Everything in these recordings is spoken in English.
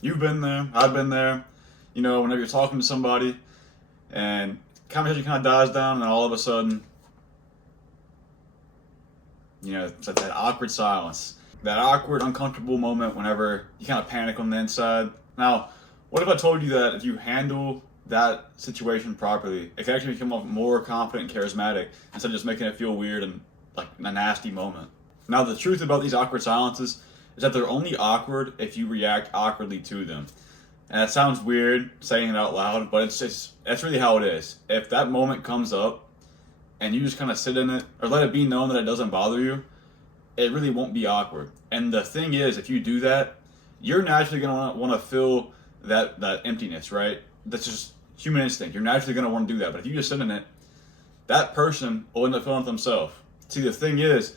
You've been there, I've been there. You know, whenever you're talking to somebody and conversation kind of dies down, and then all of a sudden, you know, it's like that awkward silence, that awkward, uncomfortable moment whenever you kind of panic on the inside. Now, what if I told you that if you handle that situation properly, it can actually become more confident and charismatic instead of just making it feel weird and like a nasty moment? Now, the truth about these awkward silences is that they're only awkward if you react awkwardly to them. And that sounds weird saying it out loud, but it's just, that's really how it is. If that moment comes up and you just kind of sit in it or let it be known that it doesn't bother you, it really won't be awkward. And the thing is, if you do that, you're naturally going to want to fill that emptiness, right? That's just human instinct. You're naturally going to want to do that. But if you just sit in it, that person will end up filling it themselves. See, the thing is,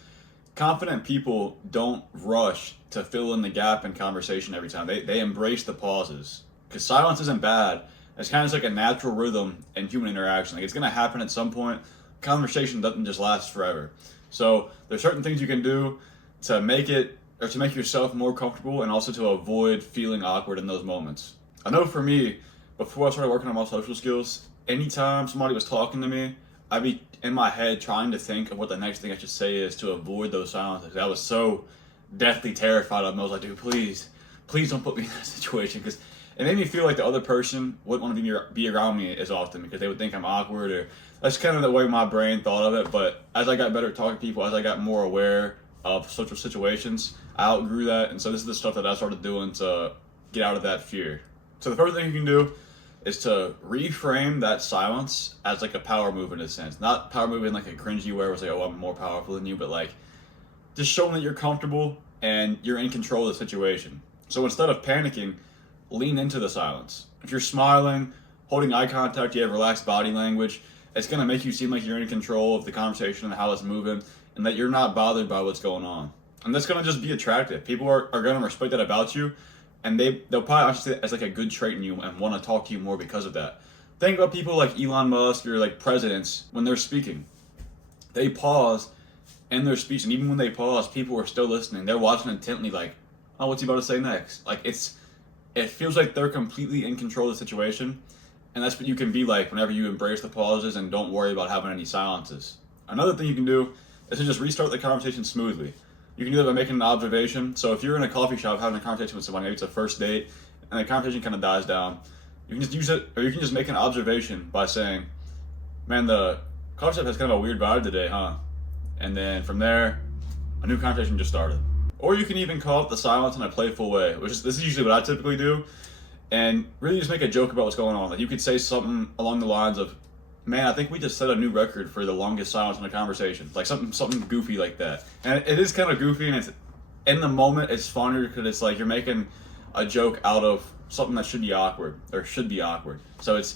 confident people don't rush to fill in the gap in conversation every time. They embrace the pauses. Because silence isn't bad. It's kind of like a natural rhythm in human interaction. Like, it's going to happen at some point. Conversation doesn't just last forever. So there's certain things you can do to make it, or to make yourself more comfortable, and also to avoid feeling awkward in those moments. I know for me, before I started working on my social skills, anytime somebody was talking to me, I'd be in my head trying to think of what the next thing I should say is to avoid those silences. I was so deathly terrified of them. I was like, dude, please don't put me in that situation, because it made me feel like the other person wouldn't want to be around me as often because they would think I'm awkward, or that's kind of the way my brain thought of it. But as I got better at talking to people, as I got more aware of social situations, I outgrew that. And so this is the stuff that I started doing to get out of that fear. So the first thing you can do is to reframe that silence as like a power move in a sense. Not power move in like a cringy way where it's like, oh, I'm more powerful than you, but like just showing that you're comfortable and you're in control of the situation. So instead of panicking, lean into the silence. If you're smiling, holding eye contact, you have relaxed body language, it's going to make you seem like you're in control of the conversation and how it's moving, and that you're not bothered by what's going on. And that's going to just be attractive. People are going to respect that about you, and they'll probably actually see it as like a good trait in you and want to talk to you more because of that. Think about people like Elon Musk or like presidents when they're speaking. They pause in their speech, and even when they pause, people are still listening. They're watching intently like, oh, what's he about to say next? Like it feels like they're completely in control of the situation, and that's what you can be like whenever you embrace the pauses and don't worry about having any silences. Another thing you can do is to just restart the conversation smoothly. You can do that by making an observation. So if you're in a coffee shop having a conversation with somebody, maybe it's a first date, and the conversation kind of dies down, you can just use it, or you can just make an observation by saying, man, the coffee shop has kind of a weird vibe today, huh? And then from there, a new conversation just started. Or you can even call it the silence in a playful way, which is, this is usually what I typically do, and really just make a joke about what's going on. Like you could say something along the lines of, man, I think we just set a new record for the longest silence in a conversation. Like something goofy like that. And it is kind of goofy, and it's in the moment it's funnier because it's like you're making a joke out of something that should be awkward or should be awkward. So it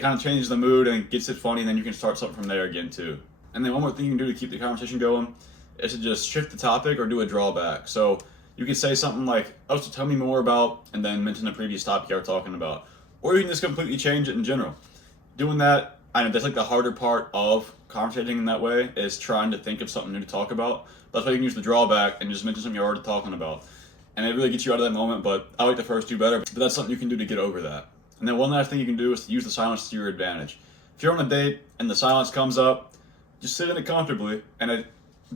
kind of changes the mood and gets it funny, and then you can start something from there again too. And then one more thing you can do to keep the conversation going is to just shift the topic or do a drawback. So you could say something like, oh, so tell me more about, and then mention the previous topic you were talking about. Or you can just completely change it in general. Doing that, I know that's like the harder part of conversating in that way, is trying to think of something new to talk about. That's why you can use the drawback and just mention something you're already talking about. And it really gets you out of that moment, but I like the first two better. But that's something you can do to get over that. And then one last thing you can do is to use the silence to your advantage. If you're on a date and the silence comes up, just sit in it comfortably, and it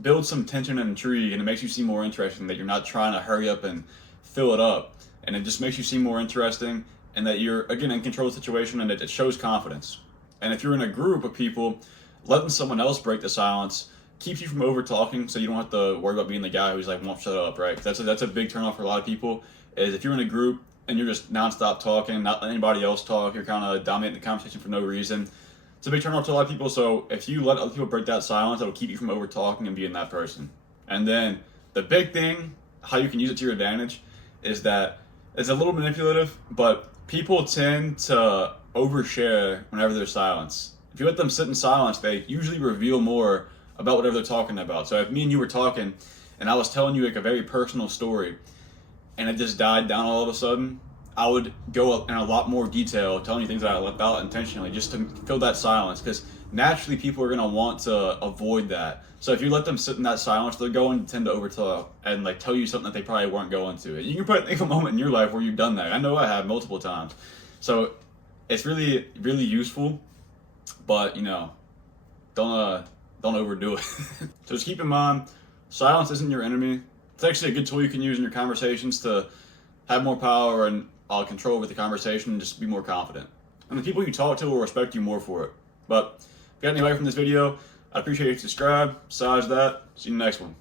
builds some tension and intrigue, and it makes you seem more interesting, that you're not trying to hurry up and fill it up. And it just makes you seem more interesting, and that you're, again, in control of the situation, and it shows confidence. And if you're in a group of people, letting someone else break the silence keeps you from over talking, so you don't have to worry about being the guy who's like, won't shut up, right? That's a big turnoff for a lot of people, is if you're in a group and you're just nonstop talking, not letting anybody else talk, you're kind of dominating the conversation for no reason. It's a big turnoff to a lot of people, so if you let other people break that silence, it'll keep you from over talking and being that person. And then the big thing, how you can use it to your advantage, is that it's a little manipulative, but people tend to overshare whenever there's silence. If you let them sit in silence, they usually reveal more about whatever they're talking about. So if me and you were talking and I was telling you like a very personal story and it just died down all of a sudden, I would go in a lot more detail telling you things that I left out intentionally just to fill that silence, because naturally people are going to want to avoid that. So if you let them sit in that silence, they're going to tend to overtalk and like tell you something that they probably weren't going to. You can probably think of a moment in your life where you've done that. I know I have multiple times. So it's really, really useful, but don't overdo it. So just keep in mind, silence isn't your enemy. It's actually a good tool you can use in your conversations to have more power and control over the conversation and just be more confident. And the people you talk to will respect you more for it. But if you got any value from this video, I'd appreciate you subscribe. Besides that, see you in the next one.